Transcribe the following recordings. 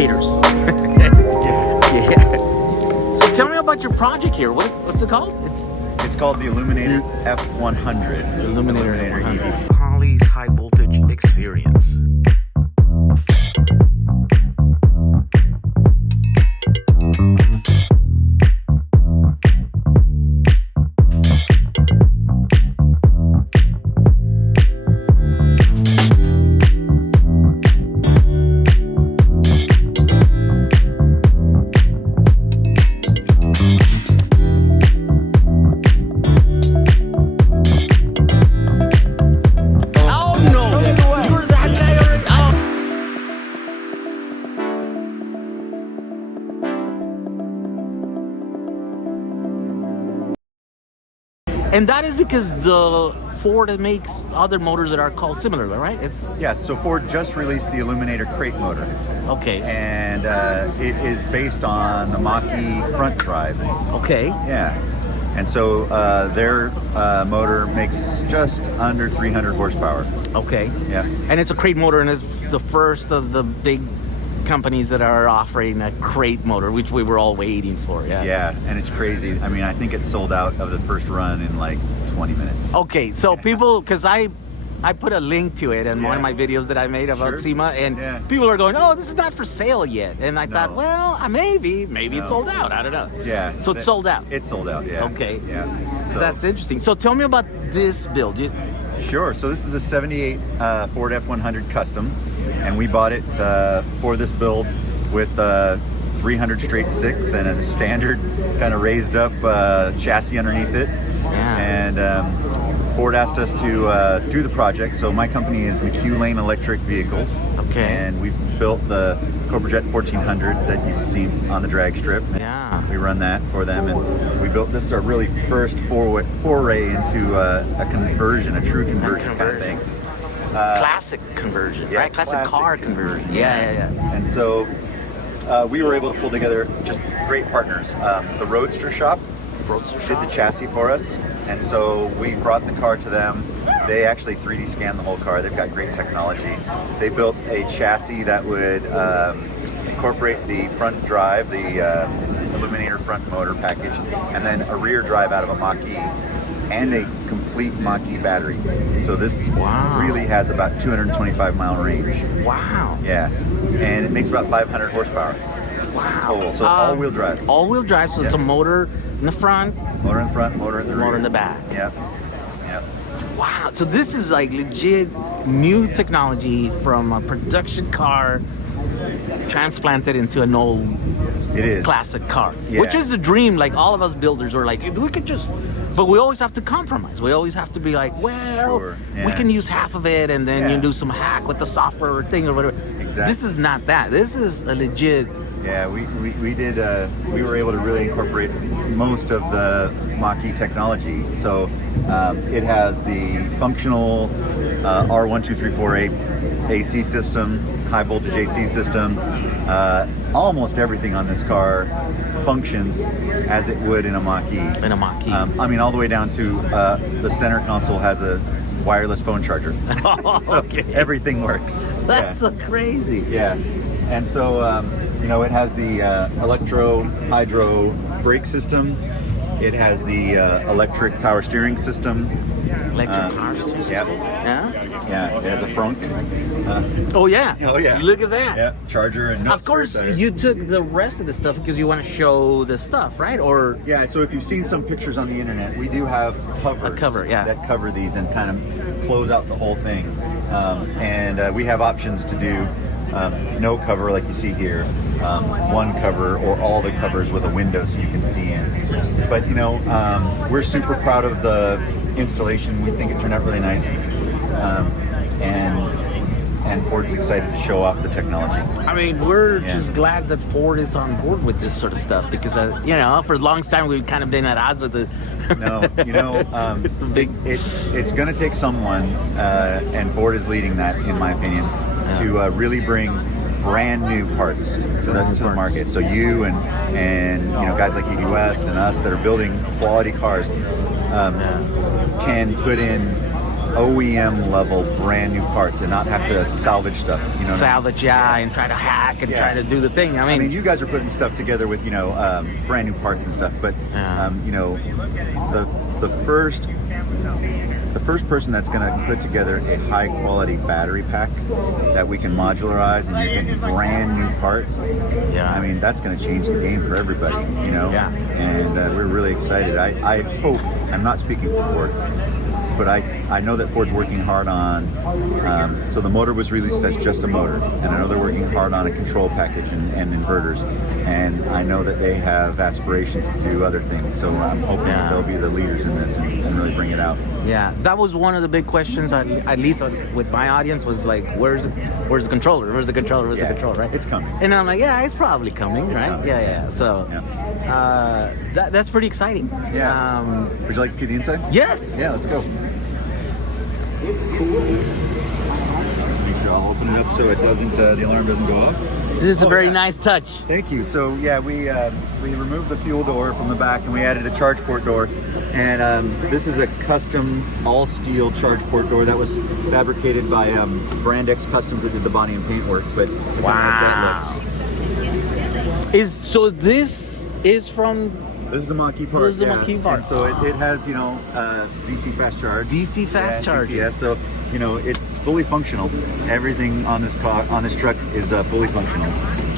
operators. Yeah. So tell me about your project here. What's it called? It's called the Eluminator F100. The Eluminator EV. Holly's high voltage experience. And that is because the Ford makes other motors that are called similar, right? Yeah, so Ford just released the Eluminator crate motor. Okay. And it is based on the Mach-E front drive. Okay. Yeah. And so their motor makes just under 300 horsepower. Okay. Yeah. And it's a crate motor, and it's the first of the big companies that are offering a crate motor, which we were all waiting for. Yeah, and it's crazy. I mean, I think it sold out of the first run in like 20 minutes. Okay, so people, because I put a link to it in one of my videos that I made about SEMA, and people are going, oh, this is not for sale yet. And I thought, well, maybe it's sold out. I don't know. Yeah. So it's sold out. It's sold out, yeah. Okay. Yeah. So that's interesting. So tell me about this build. Sure. So this is a 78 Ford F100 Custom, and we bought it for this build with 300 straight six and a standard kind of raised up chassis underneath it. Yeah. And Ford asked us to do the project. So my company is McHugh Lane Electric Vehicles. Okay. And we built the Cobra Jet 1400 that you can see on the drag strip. Yeah. We run that for them, and we built this our really first foray into a conversion, a true conversion kind of thing. Classic conversion, right? Classic car conversion. Yeah. And so we were able to pull together just great partners. The Roadster Shop did the chassis for us, and so we brought the car to them. They actually 3D scanned the whole car. They've got great technology. They built a chassis that would incorporate the front drive, the Eluminator front motor package, and then a rear drive out of a Mach-E and a complete Mach-E battery. So this really has about 225-mile range. Wow. Yeah, and it makes about 500 horsepower. Wow. Total. So all-wheel drive. All-wheel drive. So it's a motor in the front. Motor in the front, motor in the rear. Motor in the back. Yep. Wow. So this is like legit new technology from a production car transplanted into an old classic car, which is the dream. Like all of us builders are like, we could just, but we always have to compromise. We always have to be like, well, we can use half of it, and then you do some hack with the software or thing or whatever. Exactly. This is not that. This is a legit. Yeah, we did. We were able to really incorporate most of the Mach-E technology. So it has the functional R12348 AC system, high voltage AC system. Almost everything on this car functions as it would in a Mach-E. In a Mach-E. I mean, all the way down to the center console has a wireless phone charger. So everything works. That's so crazy. Yeah, and so it has the electro-hydro brake system. It has the electric power steering system. Electric power steering system? Yeah, it has a frunk. Oh yeah. Look at that. Yeah, charger and of course, you took the rest of the stuff because you want to show the stuff, right? Or yeah. So if you've seen some pictures on the internet, we do have covers that cover these and kind of close out the whole thing. And we have options to do no cover like you see here, one cover, or all the covers with a window so you can see in. But we're super proud of the installation. We think it turned out really nice, and Ford's excited to show off the technology. I mean, we're just glad that Ford is on board with this sort of stuff because for the longest time we've kind of been at odds with it. No, it's going to take someone, and Ford is leading that, in my opinion, to really bring brand new parts to the market. So you and guys like EV West and us that are building quality cars can put in OEM level brand new parts and not have to salvage stuff. You know, salvage, and try to hack and try to do the thing. I mean, you guys are putting stuff together with brand new parts and stuff, but the first person that's going to put together a high quality battery pack that we can modularize and you're getting brand new parts. I mean, that's going to change the game for everybody, you know? And we're really excited. I hope, I'm not speaking for Ford, but I know that Ford's working hard on, so the motor was released as just a motor, and I know they're working hard on a control package and inverters, and I know that they have aspirations to do other things, so I'm hoping that they'll be the leaders in this and really bring it out. Yeah, that was one of the big questions, at least with my audience, was like, where's the controller? Where's the controller? Where's the controller, right? It's coming. And I'm like, it's probably coming, right? Coming. So, that's pretty exciting. Would you like to see the inside? Yes. Yeah, let's go. Make sure I'll open it up so it doesn't, the alarm doesn't go off. This is a very nice touch. Thank you. So we removed the fuel door from the back and we added a charge port door. And this is a custom all steel charge port door that was fabricated by Brand X Customs that did the body and paint work. But how nice that looks. So this is from. This is the Mach-E part. This is the Mach-E part. And so it has, DC fast charge. DC fast charge. CCS. So, it's fully functional. Everything on this truck is fully functional.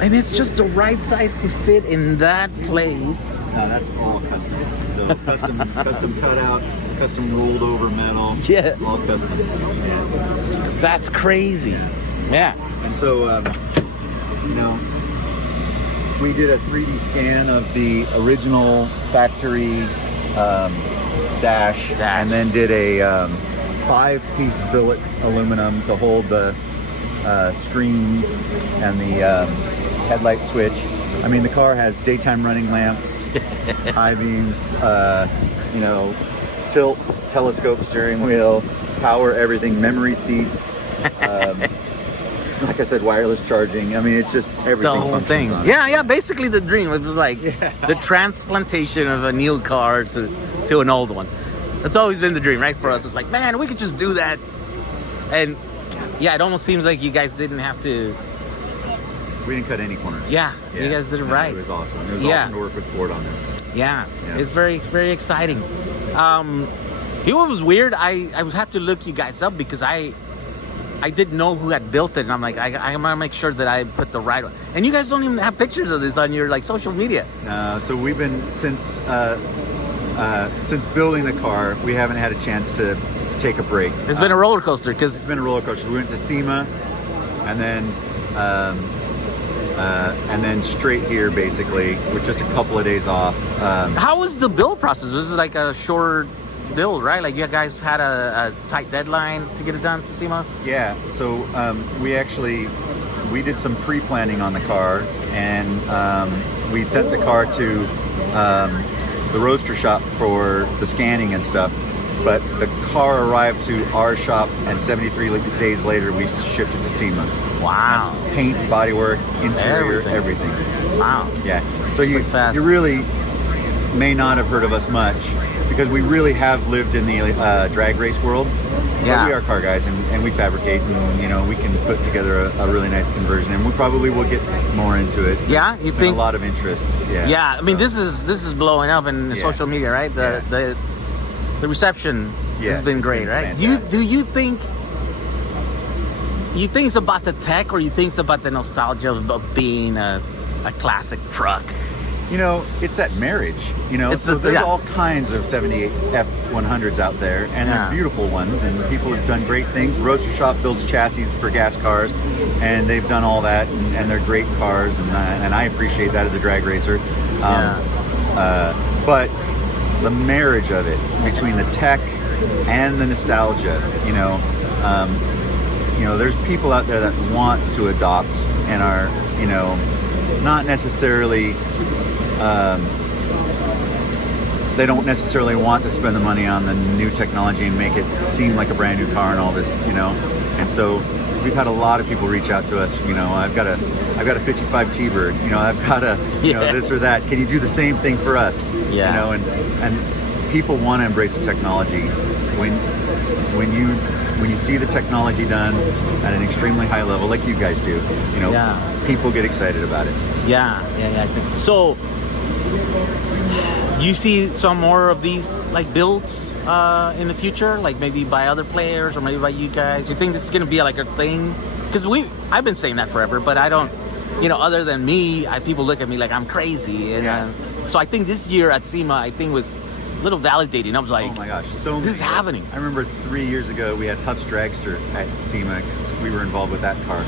And it's just the right size to fit in that place. That's all custom. So custom cutout, custom rolled over metal. Yeah. All custom. Yeah. That's crazy. Yeah. And so, we did a 3D scan of the original factory dash, and then did a 5-piece billet aluminum to hold the screens and the headlight switch. I mean, the car has daytime running lamps, high beams, tilt, telescope steering wheel, power everything, memory seats. Like I said, wireless charging. I mean, it's just everything. The whole thing. Yeah, basically the dream. It was like the transplantation of a new car to an old one. That's always been the dream, right? For us, it's like, man, we could just do that. And it almost seems like you guys didn't have to. We didn't cut any corners. Yeah, you guys did it right. It was awesome. It was awesome to work with Ford on this. Yeah. It's very, very exciting. You know what was weird? I had to look you guys up because I didn't know who had built it, and I'm like, I'm gonna make sure that I put the right one. And you guys don't even have pictures of this on your social media. So we've been since building the car, we haven't had a chance to take a break. It's been a roller coaster it's been a roller coaster. We went to SEMA, and then straight here basically with just a couple of days off. How was the build process? Was it like a short build, right? Like you guys had a tight deadline to get it done to SEMA? Yeah, so we did some pre-planning on the car, and we sent the car to the Roadster shop for the scanning and stuff, but the car arrived to our shop, and 73 days later we shipped it to SEMA. Wow. That's paint, bodywork, interior, everything. Wow. Yeah, so you really may not have heard of us much, because we really have lived in the drag race world. Yeah. We are car guys, and we fabricate, and we can put together a really nice conversion, and we probably will get more into it. Yeah, you think? A lot of interest. Yeah. Yeah, I mean, this is blowing up in social media, right? The reception has been great, right? You think it's about the tech, or you think it's about the nostalgia of being a classic truck? It's that marriage, so there's all kinds of 78 F100s out there, and they're beautiful ones, and people have done great things. Roadster Shop builds chassis for gas cars, and they've done all that, and they're great cars, and I appreciate that as a drag racer. But the marriage of it between the tech and the nostalgia, there's people out there that want to adopt and are, not necessarily. They don't necessarily want to spend the money on the new technology and make it seem like a brand new car and all this, And so we've had a lot of people reach out to us. I've got a 55 T-Bird. I've got a this or that. Can you do the same thing for us? Yeah. And people want to embrace the technology. when you see the technology done at an extremely high level, like you guys do, you know, people get excited about it. Yeah. So, you see some more of these like builds in the future, like maybe by other players or maybe by you guys? You think this is going to be like a thing? Because I've been saying that forever, but I don't, you know, other than me, people look at me like I'm crazy. And so I think this year at SEMA, I think was a little validating. I was like, oh my gosh, this is happening. I remember 3 years ago we had Huff's Dragster at SEMA because we were involved with that car,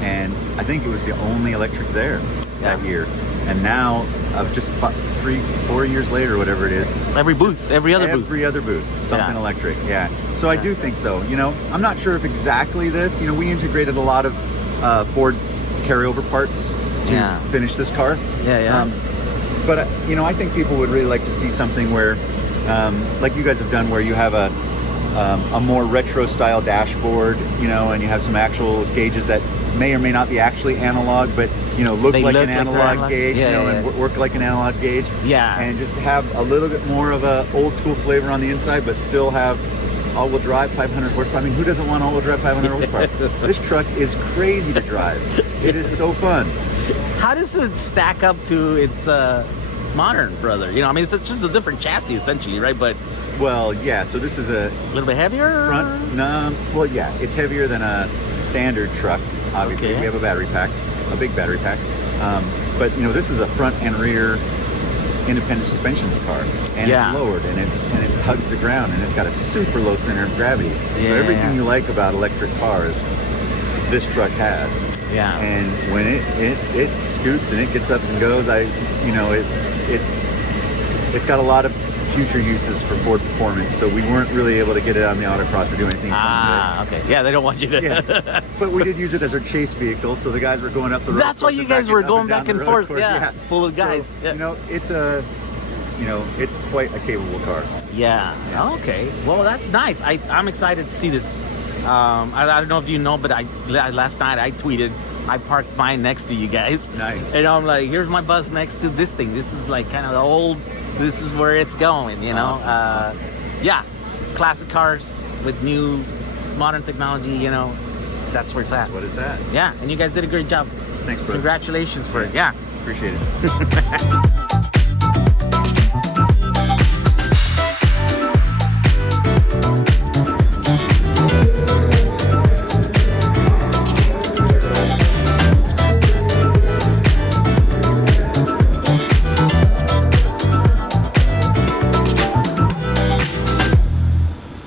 and I think it was the only electric there that year. And now, just 3-4 years later, whatever it is, every other booth, something electric. Yeah. So I do think so. You know, I'm not sure if exactly this. You know, we integrated a lot of Ford carryover parts to finish this car. But you know, I think people would really like to see something where, like you guys have done, where you have a more retro style dashboard, you know, and you have some actual gauges that may or may not be actually analog, but you know, look like an analog gauge, you know, and work like an analog gauge. And just have a little bit more of a old school flavor on the inside, but still have all-wheel drive 500 horsepower. I mean, who doesn't want all-wheel drive 500 horsepower? This truck is crazy to drive. It is so fun. How does it stack up to its modern brother? You know, I mean, it's just a different chassis essentially, right? But well, yeah. So this is a little bit heavier. Front, no. Well, yeah, it's heavier than a standard truck. Obviously, we have a battery pack, a big battery pack. But you know, this is a front and rear independent suspension car, and it's lowered, and it hugs the ground, and it's got a super low center of gravity. So everything you like about electric cars, this truck has. And when it scoots and it gets up and goes, it's got a lot of future uses for Ford Performance, so we weren't really able to get it on the autocross or do anything. Okay. Yeah, they don't want you to. But we did use it as our chase vehicle, so the guys were going up the road. That's why you guys were going back and forth. Full of guys. So, you know, it's quite a capable car. Okay. Well, that's nice. I'm excited to see this. I don't know if you know, but last night I tweeted, I parked mine next to you guys. Nice. And I'm like, here's my bus next to this thing. This is like kind of the old, this is where it's going, you know? Awesome. Classic cars with new modern technology, you know, that's where it's at. That's what it's at. Yeah, and you guys did a great job. Thanks, bro. Congratulations for it. Appreciate it.